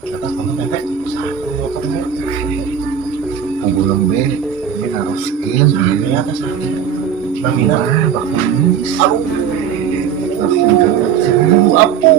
Kata kamu pepek satu motor Kubu lembe, ini harus skin, ini atas sakit. Namina, bagus. aduh, Langsung ke apa?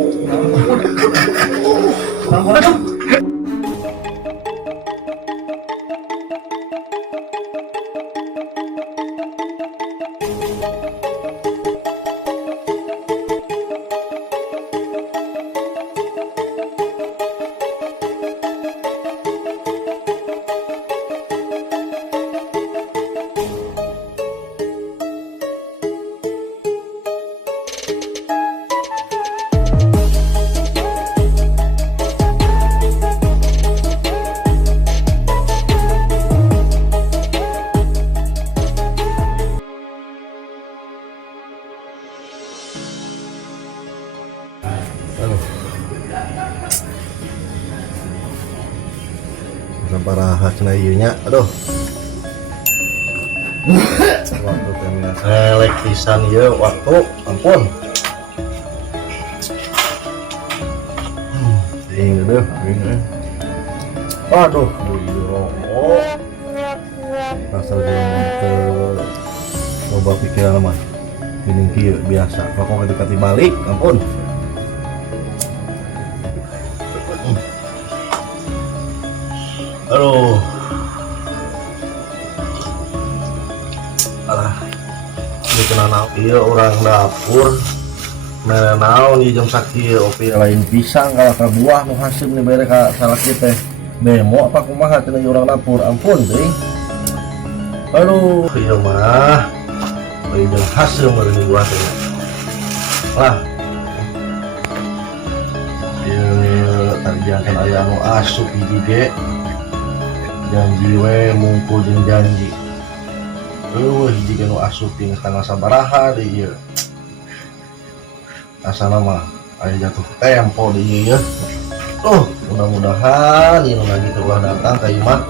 Aduh. Samparaha cenah ieu nya. Aduh. Waktu temnya elek pisan ieu waktu, ampun. Ting deuh, ini. Aduh, oh. Asal jelema ke coba pikiran mah. Gini kieu biasa, pokoknya dekati balik, ampun. Aduh, alah, ini kena naon iya orang dapur mere naon di jam sakit opi lain pisang kalau ke buah nu hasil nih bere ka salah kita demo apa kumaha cenah orang dapur ampun teuing. Aduh, iya mah lain jeung hasil mere di buah teh lah ieu tadi jangan aya anu asup hiji ge janji we mungkul jeung janji hiji nu asup tinggal tanggal sabaraha di ieu asana mah aya jatuh tempo di ieu mudah-mudahan ieu lagi teu datang ka imah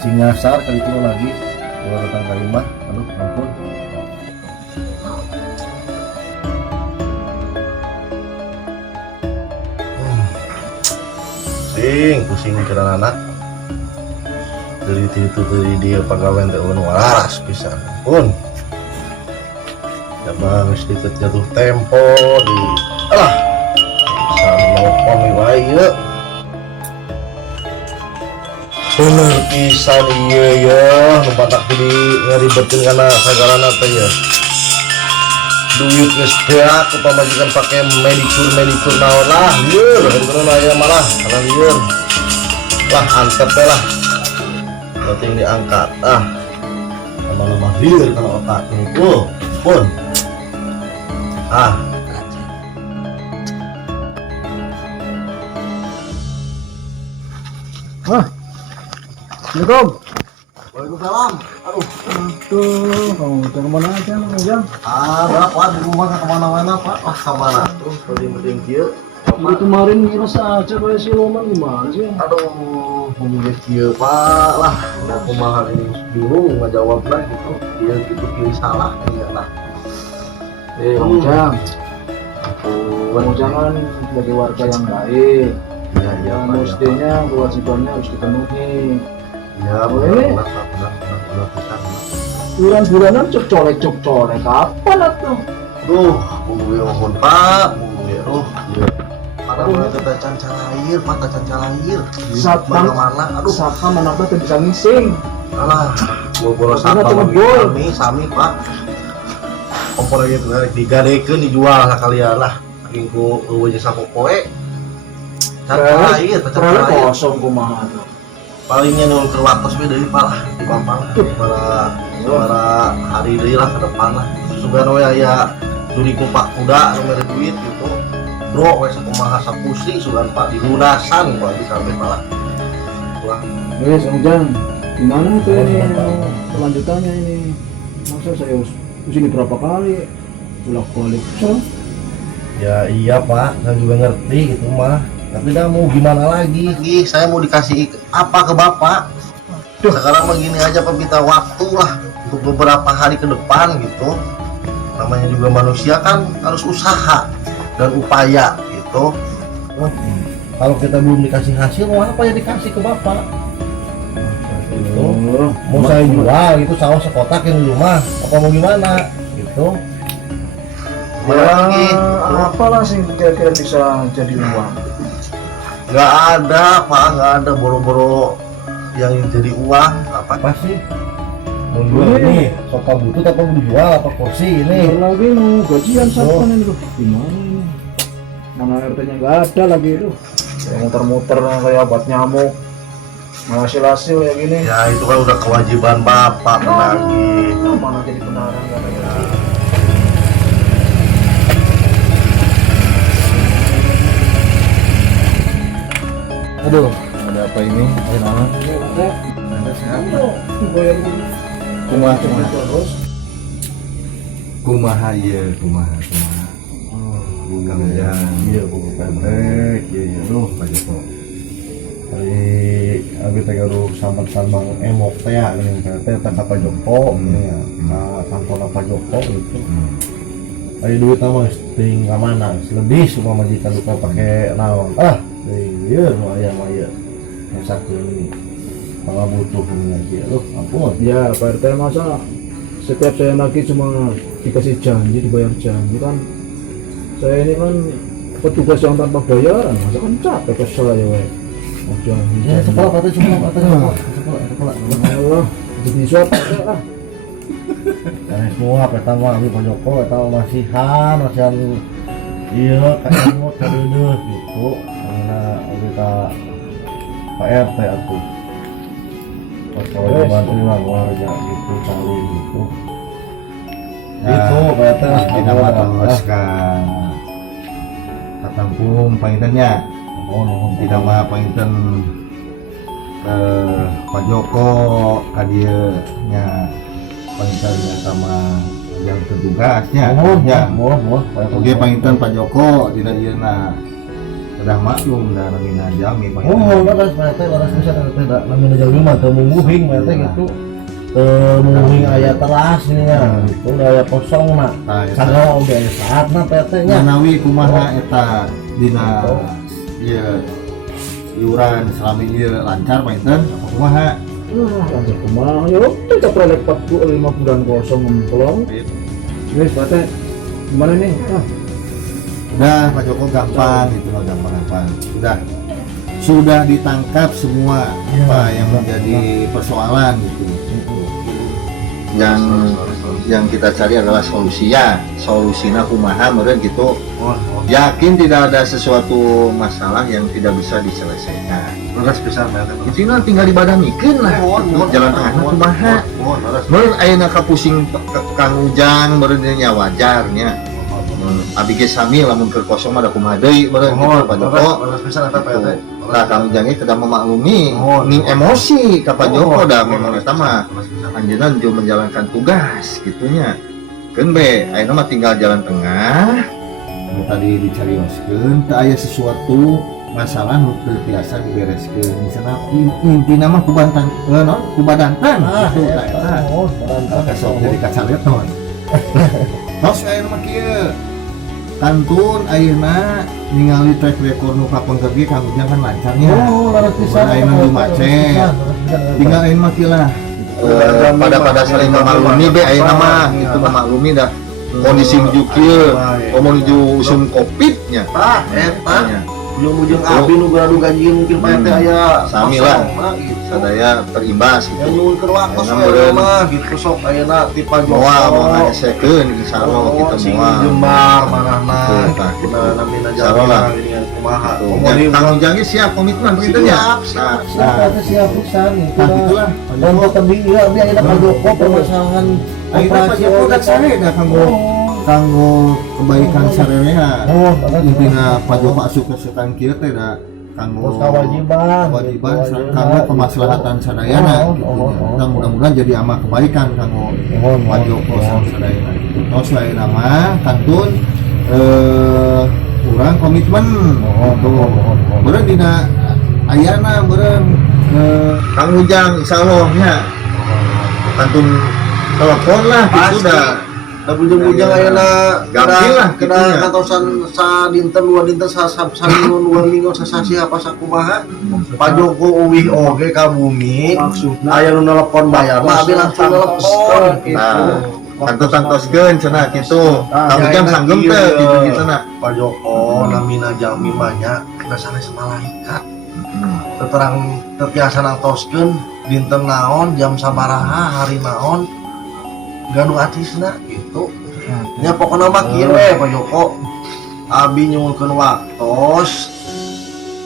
si nyasar kali itu lagi kalau datang ka imah aduh ampun. Pusing mikiran anak dari itu dari dia pegawai teh nu waras pisan pun jabang sedikit jatuh tempo di bisa nelfon wae ieu bener pisan ieu ya nu batak di ngaribetkeun kana sagalana teh ya duit geus beak ku pamajikan pake medikur naon lah lieur henteuna aya malah kana lieur lah angkat teh lah penting diangkat lama-lama lieur kana otak niku pun Assalamualaikum. Waalaikumsalam. Aduh, Kamu kemana aja lu Jang? berapa di rumah ke kemana-mana Pak? Kemana? Terus penting kieu. Ini kemarin ngira saja kayak si Roman gimana sih? Aduh, ngomongin kieu Pak lah. Udah kumaha ini bingung ngajawabna gitu. Dia gitu kiri salah ya lah. Kamu Jang. Kamu jangan sebagai warga yang baik. Iya, Pak. Mestinya kewajibannya harus dipenuhi. Ya, benar. Bulan-bulanan cok colek kapan atuh? Duh, bumbu mohon Pak, bumbu ya. Iya. Padahal kita cancalair, mata cancalair. Mana-mana, aduh. Saka manakna teu bisa ngising. Alah, bolos apa sami Pak. Komponen itu rek digadekeun dijual lah kalian lah. Minggu eueuh sapo poe. Cancalair, kosong kumaha tuh. Palingnya nunggu kerwatos we deui Pak di Bapang. Sabara hari deui lah ke depan lah. Sugan we aya duri kumpak kuda nu mere duit gitu. Bro we sakumaha sapusi sugan Pak dilunasan Pak di sampai malah. Wah, Jang. Gimana tuh ini kelanjutannya ini? Masa saya kesini berapa kali? Bolak-balik. ya iya Pak, saya juga ngerti gitu mah. Tapi dah mau gimana lagi? Saya mau dikasih apa ke Bapak? Sekarang begini aja Pak, minta waktu lah untuk beberapa hari ke depan gitu. Namanya juga manusia kan harus usaha dan upaya gitu. Oh, kalau kita belum dikasih hasil, mau apa ya dikasih ke bapak? Gitu. Oh, Mau saya jual gitu sawah sekotak yang di rumah, apa mau gimana? Gitu. Lagi. apalah sih kira-kira bisa jadi uang? Nggak ada, Pak, nggak ada boro-boro yang jadi uang. Apa sih? Mau jual ini, sofa butut apa mau dijual apa kursi ini? Bentar lagi mau gajian siapa nih tuh? Gimana ini? Mana RT-nya nggak ada lagi itu. Kayak muter-muter kayak obat nyamuk. Hasil-hasil ya gini. Ya itu kan udah kewajiban bapak menagih. Mana jadi benaran katanya. Aduh, ada apa ini? Ada siapa? Kumaha Kumaha ieu kumaha Ya, iya buku pendek, iya loh Pak Joko. Hari abi teh gaduh sambang emok teh ya, ini teh Pak Joko, ini ya, kantor Pak Joko gitu. Hari duit nama ting kamana, lebih semua majikan lupa pakai naon. Iya, lumayan maya. Yang satu ini, kalau butuh ini lagi, loh, ampun. Ya, Pak RT masa setiap saya nagih cuma dikasih janji, dibayar janji kan. Saya ini kan petugas yang tanpa bayaran, masa kan capek kesel ya weh. Mau janji. Ya, sekolah kata sekolah. Allah, jadi suap lah. Dan semua pertama abi Pak Joko eta masihan iya kayak mau kadeudeus gitu. Karena abi ka Pak RT atuh. Kalau bantu warga gitu kali gitu. Itu Pak RT kita matos ka katampung pangintennya. Tidak mah panginten Pak Joko ka dieu nya pangintennya sama yang tertugasnya. Ya. Oke panginten Pak Joko dina ieuna udah maklum dan namina jami laras Pak RT laras bisa da namina jami mah teu mungguhing Pak RT gitu. Mungguhing aya teras ini ya. Itu udah aya kosong na. Sagala oge aya saatna Pak RT nya. Manawi kumaha eta dina ieu iuran selama ieu lancar panginten apa kumaha? Lanjut kumaha yuk, kita proyek 5 bulan kosong ngempelong. Wes Pak RT, gimana nih? Udah Pak Joko gampang itu mah gampang. Sudah ditangkap semua apa yang menjadi persoalan gitu. Yang kita cari adalah solusinya kumaha meureun gitu. Yakin tidak ada sesuatu masalah yang tidak bisa diselesaikan. Laras bisa Pak RT. Intina tinggal dibadamikeun lah. Jalan tengahna kumaha. Meureun ayeuna kapusing Kang Ujang meureun nya wajarnya. Abi ge sami lamun keur kosong mah da kumaha deui meureun gitu Pak Joko. Laras bisa eta Pak RT. Nah, Kang Ujang ge tidak memaklumi ning emosi ka Pak Joko da memang eta mah anjeunna jo menjalankan tugas gitunya. Keun be ayeuna mah tinggal jalan tengah. Tadi dicarioskeun teu aya sesuatu masalah nu teu biasa dibereskeun. Misalna intina mah kubantan kubadantan gitu ta eta. Sok jadi kacalet non. Tos ayeuna mah kieu. Kantun ayeuna ningali track record nu kapengker ge Kang Ujang kan lancarnya. Laras bisa. Ayeuna nu macet. Tinggal ayeuna mah kieu lah. Pada saling memaklumi be ayeuna mah gitu memaklumi dah. Kondisi menuju kieu, menuju usum Covid-nya. Eta ujung-ujung abi nu gaduh gaji mungkin Pak RT aya Sami lah. gitu. Sadaya terimbas Ya gitu. nyuwun keur waktos Ayeuna we meureun. mah gitu sok ayeuna ti Pak Joko. Moal ngaesekeun insyaallah kita sing moal. Jembar manahna Betul, Pak. kita namina Insyaallah lah. jalan ini kumaha. Ya, Kang Ujang ge siap komitmen begitu ya. Siap. Siap pisan gitu. Nah, itulah. Untuk tebing ya biar ada Pak Joko permasalahan Akhirnya Pak Joko dak sarega kanggo kebaikan sarerea. Intina Pak Joko asup ke setan kieu teh da kanggo kewajiban kanggo kemaslahatan sadayana gitu. Dan mudah-mudahan jadi amal kebaikan kanggo Pak Joko sadayana. Tos lain nama kantun urang komitmen gitu. Beureun dina ayana beureun Kang Ujang insyaallah nya kantun telepon lah gitu dah Da bujang-bujang ayeuna Gampil lah kena gitunya. kantosan sa dinten dua dinten sa minggu dua minggu sasasi apa sakumaha. Pak Joko uwih oge ka bumi. Maksudna Aya nu nelpon bayar mah abi langsung nelpon gitu. Nah, kantos-kantoskeun cenah kitu. Kamu jam sanggem teh gitu nah. Pak Joko namina jalmi mah nya kena sanes malaikat. Terang terbiasa nangtoskeun dinten naon jam sabaraha hari naon gaduh atisna gitu. Nya pokona mah kieu we Pak Joko. Abi nyuwunkeun waktos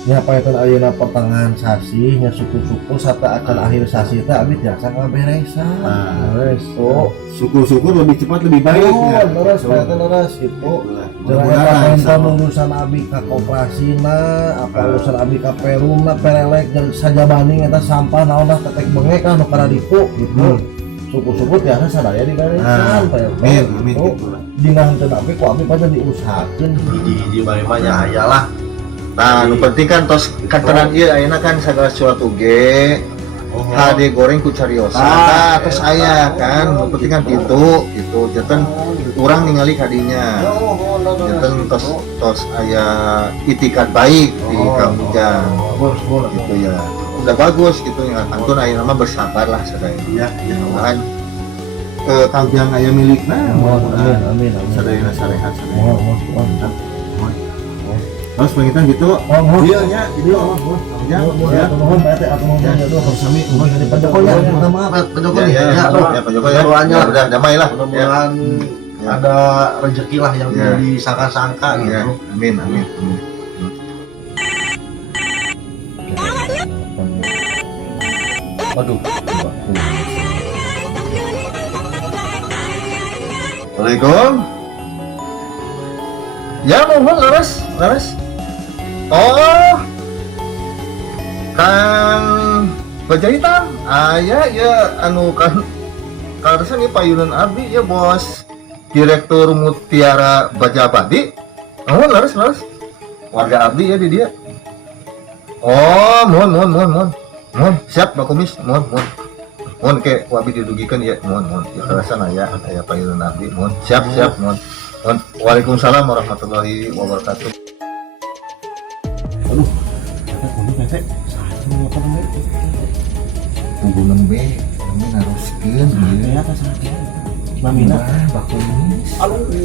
nya paetan ayeuna pertengahan sasi nya syukur-syukur sarta akan akhir sasi teh abi tiasa ngaberesan. Beres. So, syukur-syukur lebih cepat lebih baik ya. leres paetan leres gitu. Jangan Mudah-mudahan enten urusan abi ka koperasina, apa urusan abi ka perumna, perelek jeung sajabani eta sampah naon tetek bengek anu kana ditu gitu. Syukur-syukur tiasa sadaya diberesan Amin, amin. gitu. Dina henteu abi ku abi pada diusahakeun. hiji-hiji bae mah nya aya lah. Nah, nu penting kan tos katenan ieu ayeuna kan sagala sesuatu ge HD goreng ku cariosa. Nah, tos aya kan, nu penting kan kitu, gitu. Janten urang ningali kadinya. Janten tos aya itikat baik di Kamujang. Gitu ya. Udah bagus gitu ya. Antun ayeuna mah bersabar lah sadaya. Ya, Mudah-mudahan Kamjang aya milikna. Amin. Sadayana sarehat sadaya. Mohon. Terus pengitan gitu. Iya nya, jadi Kamjang ya. Mohon Pak Teh, mohon ya doa sami mohon dari Pak Joko ya. Minta maaf. Pak Joko Ya, ya, ya, Pak Joko ya. Doanya. Udah damai lah. Ya. mudah-mudahan ada rezeki lah yang Ya. tidak disangka-sangka Ya, gitu. amin, amin. Waduh. Assalamualaikum. Ya, mohon laras. Oh, kan baja hitam. Ya, anu kan karena ini payunan abdi ya bos. Direktur Mutiara Baja Abadi. Oh, laras. Warga abdi ya di dia. Oh, mohon. Siap, Pak Kumis. Mohon ke wabi didugikan ya. Mohon. Ya kerasan aya payunan abdi. Mohon. Siap, mohon. Waalaikumsalam warahmatullahi wabarakatuh. Tunggu nembe, ini naruskeun ieu. Mamina. Pak Kumis. Aduh.